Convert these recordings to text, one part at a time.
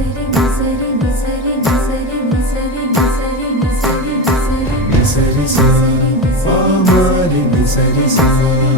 Mizeri, mizeri, mizeri, mizeri, mizeri,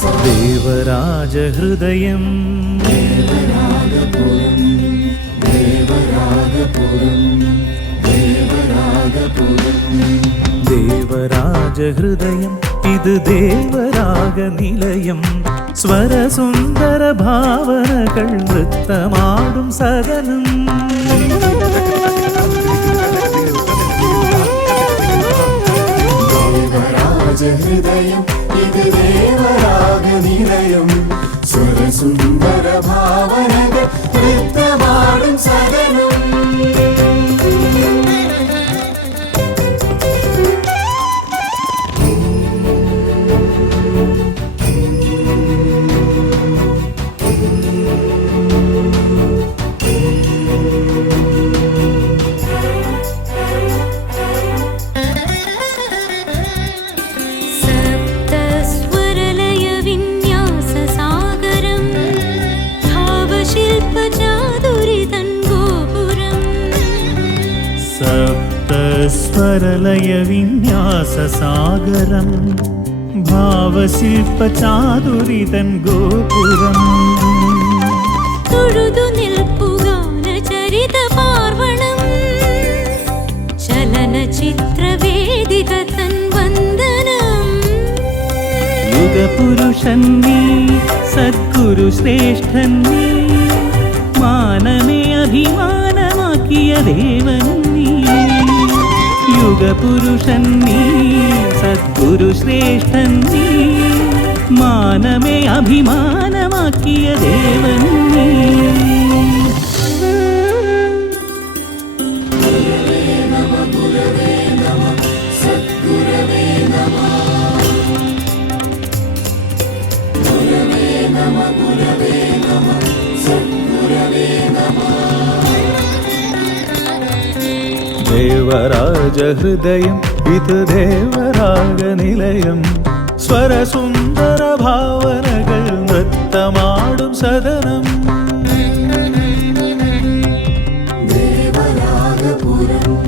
Devaraja ஹிருதயம் தேவராகபுரம் தேவராகபுரம் தேவராஜ ஹிருதயம் இது தேவராக நிலையம். ஸ்வர சுந்தர பாவனகள் நிறுத்தமாடும் சதனம் தேவராஜ ஹிருதயம் സുന്ദര ഭാവനകൾ നൃത്തമാടും സകലും സപ്തസ്വരലയവിന്യാസസാഗരം ഭാവശില്പചാതുരിതൻ ഗോപുരം തൊഴുതു നിൽപ്പുഗാനചരിത പാർവണം ചലനചിത്രവേദിക തൻ വന്ദനം യുഗപുരുഷൻ നീ സദ്ഗുരു യുഗപുരുഷൻ നീ സദ്ഗുരു ശ്രേഷ്ഠൻ നീ. മാനമേ അഭിമാനമാക്കിയ ദേവൻ தேவராஜ ஹிருதயம் இது தேவராக நிலையம். ஸ்வரசுந்தர பாவனகள் நிறுத்தமாடும் சதனம். தேவராகபுரம்